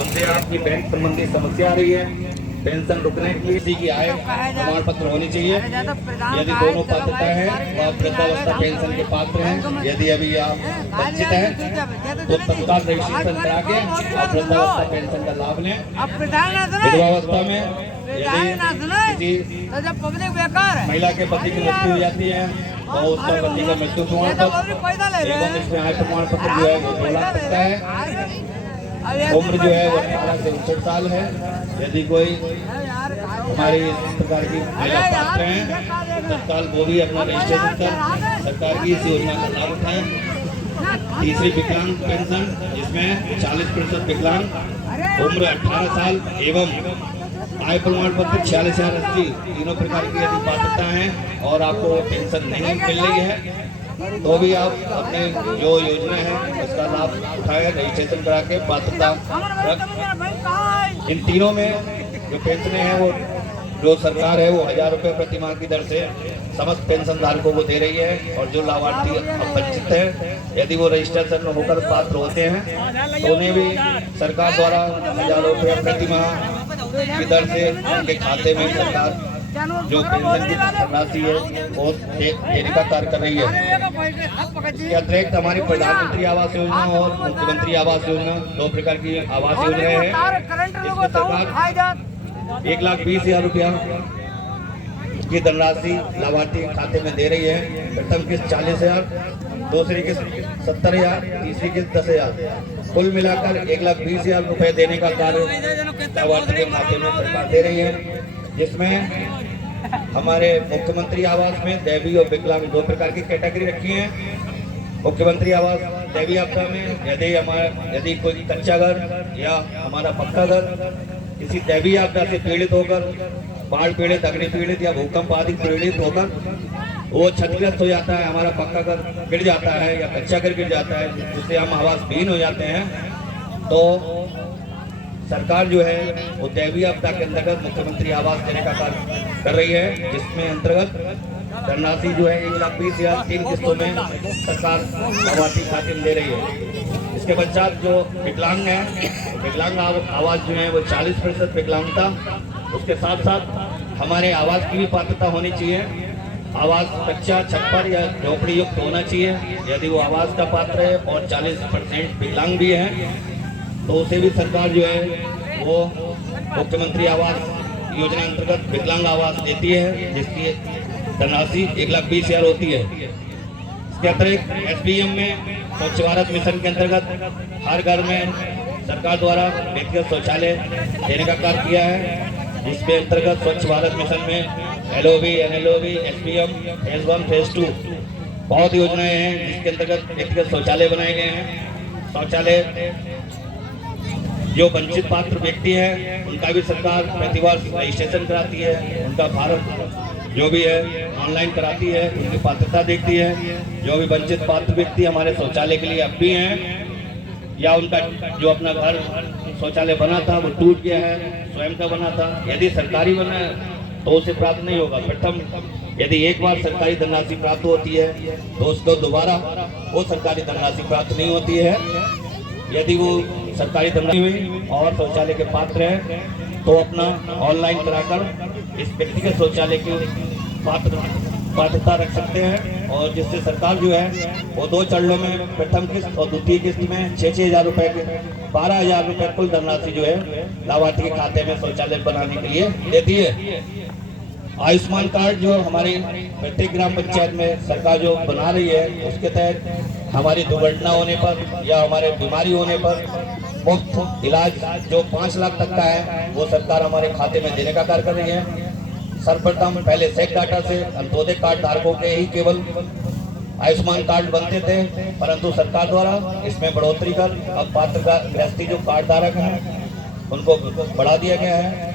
उनसे आपकी बैंक संबंधी समस्या आ रही है, पेंशन रुकने की, किसी की आय प्रमाण पत्र होनी चाहिए। यदि दोनों पात्रता है तो आप वृद्धावस्था पेंशन के पात्र हैं। यदि अभी आप वंचित हैं तो तत्काल रजिस्ट्रेशन करा के आप वृद्धावस्था पेंशन का लाभ लें। विधवावस्था में यदि महिला के पति की मृत्यु हो जाती है तो उसका पति का मृत्यु प्रमाण पत्र एवं इसमें आय प्रमाण पत्र जो है वो बोला सकता है। उम्र जो है वो 18 से 59 साल है। यदि कोई हमारी इस प्रकार की महिला पात्र हैं तत्काल वो भी अपना रजिस्ट्रेशन कर सरकार की इस योजना का लाभ उठाएं। तीसरी विकलांग पेंशन, जिसमें 40% विकलांग, उम्र 18 साल एवं आय प्रमाण पत्र 46,080 तीनों प्रकार की यदि पात्रता है और आपको पेंशन नहीं मिल रही है तो भी आप अपने जो योजना है उसका लाभ उठाएं, रजिस्ट्रेशन करा के पात्रता रख। इन तीनों में जो पेंशनें हैं वो जो सरकार है वो 1000 रुपये प्रति माह की दर से समस्त पेंशन धारकों को दे रही है। और जो लाभार्थी वंचित है यदि वो रजिस्ट्रेशन होकर पात्र होते हैं तो उन्हें भी सरकार द्वारा 1000 रुपये प्रति माह की दर से उनके खाते में सरकार जो पेंशन की राशि है वो देने का कार्य कर रही है। इसके अतिरिक्त हमारी प्रधानमंत्री आवास योजना और मुख्यमंत्री आवास योजना दो प्रकार की आवास योजनाएं हैं। इसमें सरकार 1,20,000 रुपया की धनराशि लाभार्थी के खाते में दे रही है। प्रथम किस्त 40,000, दूसरी किस्त 70,000, तीसरी किस्त 10,000, कुल मिलाकर 1,20,000 रुपए देने का कार्य लाभार्थी के खाते में सरकार दे रही है। जिसमें हमारे मुख्यमंत्री आवास में दैवीय और विकलांग दो प्रकार की कैटेगरी रखी है। मुख्यमंत्री आवास दैवीय आपदा में यदि कोई कच्चा घर या हमारा पक्का घर किसी दैवीय आपदा से पीड़ित होकर, बाढ़ पीड़ित, अग्नि पीड़ित या भूकंप आदि पीड़ित होकर वो क्षतिग्रस्त हो जाता है, हमारा पक्का घर गिर जाता है या कच्चा घर गिर जाता है जिससे हम आवास विहीन हो जाते हैं, तो सरकार जो है वो दैवीय आपदा के अंतर्गत मुख्यमंत्री आवास देने का कार्य कर रही है। जिसमें अंतर्गत धनराशि जो है 1,20,000 3 किस्तों में सरकार लाभार्थी खाते में दे रही है। इसके पश्चात जो विकलांग है, विकलांग आवास जो है वो 40% विकलांगता, उसके साथ साथ हमारे आवास की भी पात्रता होनी चाहिए। आवास कच्चा, छप्पर या झोपड़ी युक्त होना चाहिए। यदि वो आवास का पात्र है और 40% विकलांग भी है तो उसे भी सरकार जो है वो मुख्यमंत्री आवास योजना अंतर्गत विकलांग आवास देती है, जिसकी धनराशि 1,20,000 होती है। इसके अतिरिक्त SBM में स्वच्छ भारत मिशन के अंतर्गत हर घर में सरकार द्वारा व्यक्तिगत शौचालय देने का कार्य किया है। जिसके अंतर्गत स्वच्छ भारत मिशन में LOB, NLOB, SBM phase 1, phase 2 बहुत योजनाएं हैं जिसके अंतर्गत व्यक्तिगत शौचालय बनाए गए हैं। शौचालय जो वंचित पात्र व्यक्ति हैं उनका भी सरकार प्रतिवर्ष रजिस्ट्रेशन कराती है, उनका फार्म जो भी है ऑनलाइन कराती है, उनकी पात्रता देखती है। जो भी वंचित पात्र व्यक्ति हमारे शौचालय के लिए अब भी हैं या उनका जो अपना घर शौचालय बना था वो टूट गया है, स्वयं का बना था, यदि सरकारी बना है तो उसे प्राप्त नहीं होगा। प्रथम यदि एक बार सरकारी धनराशि प्राप्त होती है तो उसको दोबारा वो सरकारी धनराशि प्राप्त नहीं होती है। यदि वो सरकारी धनराशि और शौचालय के पात्र हैं तो अपना ऑनलाइन कराकर इस व्यक्तिगत शौचालय की पात्रता रख सकते हैं। और जिससे सरकार जो है वो 2 चरणों में प्रथम किस्त और द्वितीय किस्त में 6,000 रुपए के 12,000 रुपए कुल धनराशि जो है लाभार्थी के खाते में शौचालय बनाने के लिए देती है। आयुष्मान कार्ड जो हमारी प्रत्येक ग्राम पंचायत में सरकार जो बना रही है उसके तहत हमारी दुर्घटना होने पर या हमारे बीमारी होने पर मुफ्त इलाज जो 5 लाख तक का है वो सरकार हमारे खाते में देने का कार्य कर रही है। सर्वप्रथम पहले सेक डाटा से अंत्योदय कार्ड धारकों के ही केवल आयुष्मान कार्ड बनते थे, परंतु सरकार द्वारा इसमें बढ़ोतरी कर अब पात्र गृहस्थी जो कार्ड धारक हैं उनको बढ़ा दिया गया है।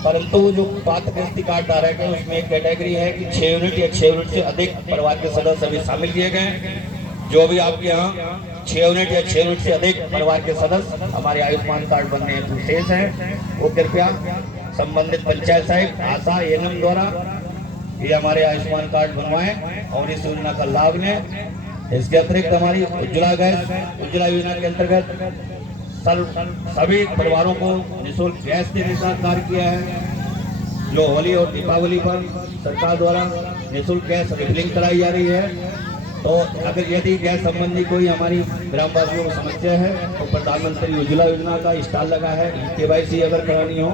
परंतु जो पात्र गृहस्थी कार्ड धारक है उसमें एक कैटेगरी है कि 6 यूनिट या 6 यूनिट से अधिक परिवार के सदस्य अभी शामिल किए गए हैं। जो भी आपके यहाँ 6 यूनिट या 6 यूनिट से अधिक परिवार के सदस्य हमारे आयुष्मान कार्ड बनने हेतु शेष है वो कृपया संबंधित पंचायत साहिब, आशा, एएनएम द्वारा ये हमारे आयुष्मान कार्ड बनवाएं और इस योजना का लाभ लें। इसके अतिरिक्त हमारी उज्ज्वला गैस, उज्ज्वला योजना के अंतर्गत सभी परिवारों को निःशुल्क गैस देने का कार्य किया है। जो होली और दीपावली पर सरकार द्वारा निःशुल्क गैस रिफिलिंग कराई जा रही है। तो अगर यदि गैस संबंधी कोई हमारी ग्रामवासियों को समस्या है तो प्रधानमंत्री उज्ज्वला योजना का स्टॉल लगा है। KYC अगर करानी हो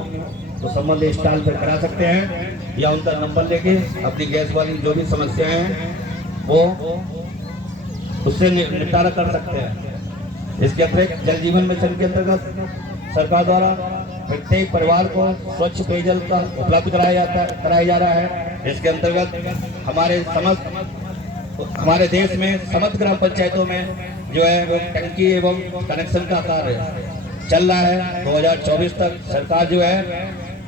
तो संबंधित स्टॉल पर करा सकते हैं या उनका नंबर लेके अपनी गैस वाली जो भी समस्याएं हैं वो उससे निपटारा कर सकते हैं। इसके अतिरिक्त जल जीवन मिशन के अंतर्गत सरकार द्वारा प्रत्येक परिवार को स्वच्छ पेयजल का उपलब्ध कराया जा रहा है। इसके अंतर्गत हमारे देश में समस्त ग्राम पंचायतों में जो है वो टंकी एवं कनेक्शन का कार्य चल रहा है। 2024 तक सरकार जो है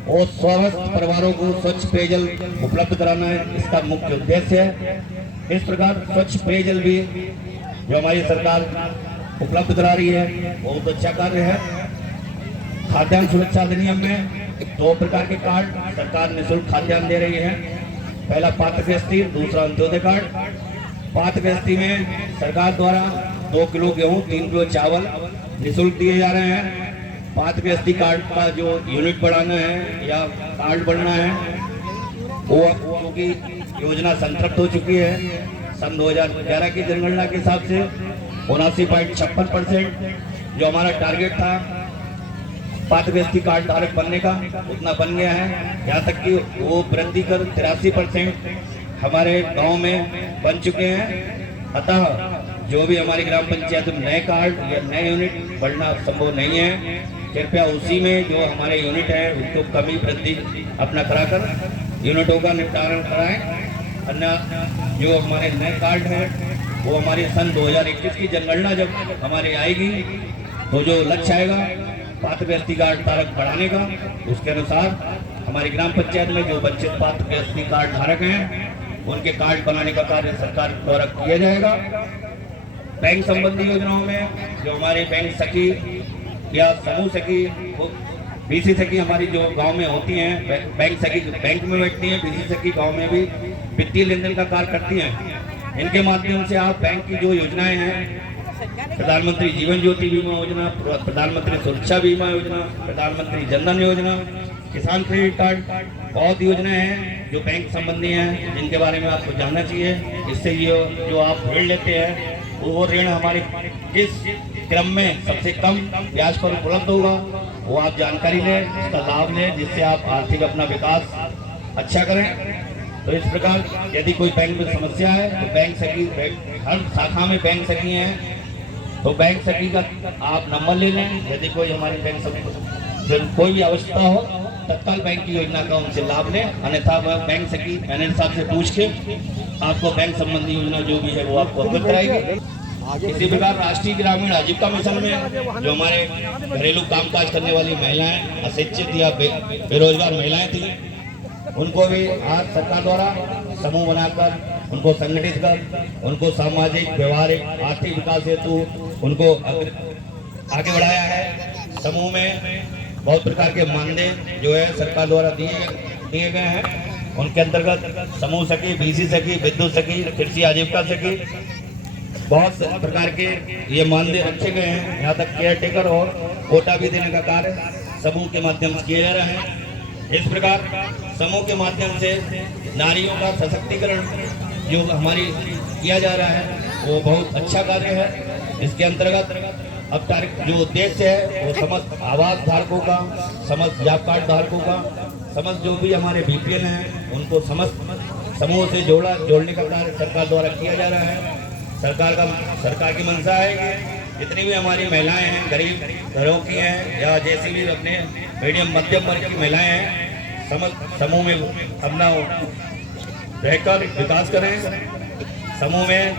वो समस्त परिवारों को स्वच्छ पेयजल उपलब्ध कराना है, इसका मुख्य उद्देश्य है। इस प्रकार स्वच्छ पेयजल भी जो हमारी सरकार उपलब्ध करा रही है बहुत अच्छा कार्य है। खाद्यान्न सुरक्षा अधिनियम में 2 प्रकार के कार्ड सरकार निःशुल्क खाद्यान्न दे रही है। पहला पात्र गृहस्थी, दूसरा अंत्योदय कार्ड। पात्र गृहस्थी में सरकार द्वारा 2 किलो गेहूँ, 3 किलो चावल निःशुल्क दिए जा रहे हैं। पात्र गृहस्थी कार्ड का जो यूनिट बढ़ाना है या कार्ड बढ़ना है वो क्योंकि योजना संतृप्त हो चुकी है। सन 2011 की जनगणना के हिसाब से 79.56% जो हमारा टारगेट था पात्र गृहस्थी कार्ड धारक बनने का उतना बन गया है। यहाँ तक कि वो वृद्धि कर 83% हमारे गांव में बन चुके हैं। अतः जो भी हमारी ग्राम पंचायत में नए कार्ड या नए यूनिट बढ़ना संभव नहीं है, कृपया उसी में जो हमारे यूनिट है उनको कमी वृद्धि अपना कराकर यूनिटों का निपटारा कराएं। अन्य जो हमारे नए कार्ड है वो हमारे सन 2021 की जनगणना जब हमारे आएगी तो जो लक्ष्य आएगा पात्र गृहस्थी कार्ड धारक बढ़ाने का, उसके अनुसार हमारी ग्राम पंचायत में जो वंचित पात्र गृहस्थी कार्ड धारक हैं उनके कार्ड बनाने का कार्य सरकार द्वारा किया जाएगा। बैंक संबंधी योजनाओं में जो हमारे बैंक सखी या समूह सखी, BC सखी हमारी जो गांव में होती हैं, बैंक सखी बैंक में बैठती हैं, BC सखी गांव में भी वित्तीय लेन देन का कार्य करती हैं। इनके माध्यम से आप बैंक की जो योजनाएं हैं, प्रधानमंत्री जीवन ज्योति बीमा योजना, प्रधानमंत्री सुरक्षा बीमा योजना, प्रधानमंत्री जनधन योजना, किसान क्रेडिट कार्ड, बहुत योजनाएं हैं जो बैंक संबंधी हैं जिनके बारे में आपको जानना चाहिए। इससे ये जो आप ऋण लेते हैं वो ऋण हमारे किस क्रम में सबसे कम ब्याज पर उपलब्ध होगा वो आप जानकारी लें, इसका लाभ लें, जिससे आप आर्थिक अपना विकास अच्छा करें। तो इस प्रकार यदि कोई बैंक में समस्या है तो बैंक सखी, हर शाखा में बैंक सखी हैं तो बैंक सखी का आप नंबर ले लें। यदि कोई हमारी बैंक सखी कोई भी आवश्यकता हो तत्काल बैंक की योजना का उनसे लाभ लें, अन्यथा वह बैंक सखी मैनेजर साहब से पूछ के आपको बैंक संबंधी योजना जो भी है वो आपको अवगत कराएगी। इसी प्रकार राष्ट्रीय ग्रामीण आजीविका मिशन में जो हमारे घरेलू कामकाज करने वाली महिलाएं, अशिक्षित या बेरोजगार महिलाएं थी, उनको भी आज सरकार द्वारा समूह बनाकर उनको संगठित कर उनको सामाजिक, व्यवहारिक, आर्थिक विकास हेतु उनको आगे बढ़ाया है। समूह में बहुत प्रकार के मानदेय जो है सरकार द्वारा दिए गए हैं। उनके अंतर्गत समूह सखी, BC सखी, विद्युत सखी, कृषि आजीविका सखी, बहुत प्रकार के ये मानदेय रखे गए हैं। यहाँ तक केयर टेकर और कोटा भी देने का कार्य समूह के माध्यम से किया जा रहा है। इस प्रकार समूह के माध्यम से नारियों का सशक्तिकरण जो हमारी किया जा रहा है वो बहुत अच्छा कार्य है। इसके अंतर्गत अब जो उद्देश्य है वो समस्त आवास धारकों का, समस्त जॉब कार्ड धारकों का, समस्त जो भी हमारे BPL हैं उनको समस्त समूह से जोड़ने का कार्य सरकार द्वारा किया जा रहा है। सरकार की मंशा है कि जितनी भी हमारी महिलाएं हैं, गरीब घरों की हैं या जैसी भी अपने मीडियम मध्यम वर्ग की महिलाएं हैं, समस्त समूह में अपना रहकर विकास करें। समूह में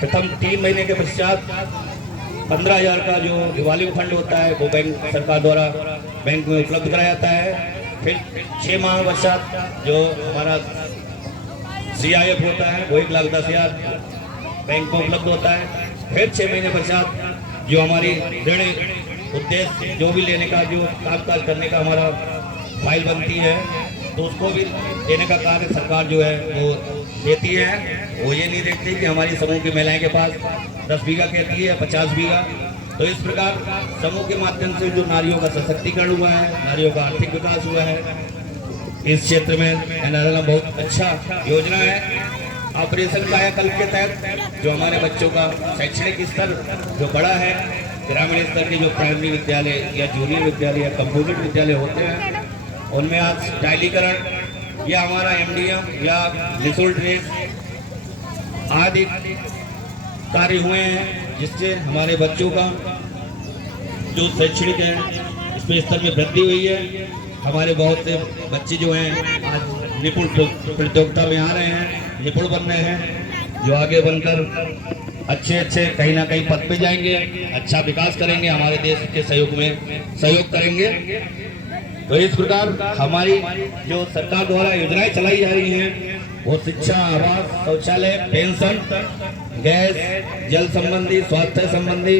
प्रथम 3 महीने के पश्चात 15,000 का जो रिवॉल्विंग फंड होता है वो बैंक सरकार द्वारा बैंक में उपलब्ध कराया जाता है। फिर 6 माह पश्चात जो हमारा CIF होता है वो 1,10,000 बैंक में उपलब्ध होता है। फिर 6 महीने पश्चात जो हमारी ऋण उद्देश्य जो भी लेने का, जो कामकाज करने का हमारा फाइल बनती है तो उसको भी देने का कार्य सरकार जो है वो देती है। वो ये नहीं देखती कि हमारी समूह की महिलाएं के पास 10 बीघा कहती है या 50 बीघा, तो इस प्रकार समूह के माध्यम से जो नारियों का सशक्तिकरण हुआ है, नारियों का आर्थिक विकास हुआ है, इस क्षेत्र में एनआरएल बहुत अच्छा योजना है। ऑपरेशन कायाकल्प के तहत जो हमारे बच्चों का शैक्षणिक स्तर जो बड़ा है, ग्रामीण स्तर के जो प्राइमरी विद्यालय या जूनियर विद्यालय या कंपोजिट विद्यालय होते हैं, उनमें आज टाइलीकरण या हमारा एमडीएम या निःशुल्क ड्रेस आदि कार्य हुए हैं, जिससे हमारे बच्चों का जो शैक्षणिक है इसमें स्तर में वृद्धि हुई है। हमारे बहुत से बच्चे जो हैं आज निपुण प्रतियोगिता में आ रहे हैं, निपुण बन रहे हैं, जो आगे बनकर अच्छे कहीं ना कहीं पद पे जाएंगे, अच्छा विकास करेंगे, हमारे देश के सहयोग में सहयोग करेंगे। तो इस प्रकार हमारी जो सरकार द्वारा योजनाएं चलाई जा रही हैं, वो शिक्षा, आवास, शौचालय, पेंशन, गैस, जल संबंधी, स्वास्थ्य संबंधी,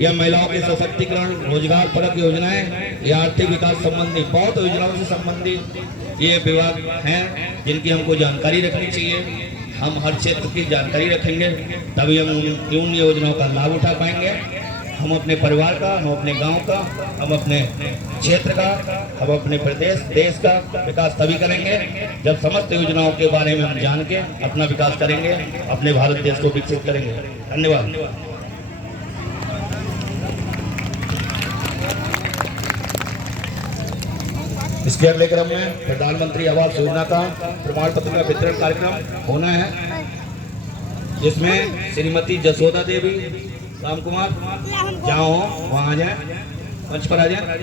या महिलाओं के सशक्तिकरण, रोजगार परक योजनाएं, या आर्थिक विकास संबंधी बहुत योजनाओं से संबंधित ये विभाग हैं जिनकी हमको जानकारी रखनी चाहिए। हम हर क्षेत्र की जानकारी रखेंगे, तभी हम उन योजनाओं का लाभ उठा पाएंगे। हम अपने परिवार का, हम अपने गांव का, हम अपने क्षेत्र का, हम अपने प्रदेश, देश का विकास तभी करेंगे जब समस्त योजनाओं के बारे में हम जान के अपना विकास करेंगे, अपने भारत देश को विकसित करेंगे। धन्यवाद। इसके अगले क्रम में प्रधानमंत्री आवास योजना का प्रमाण पत्र का वितरण कार्यक्रम होना है, जिसमें श्रीमती जसोदा देवी, राम कुमार, जहाँ हो वहाँ आ जाए, मंच पर आ जाए।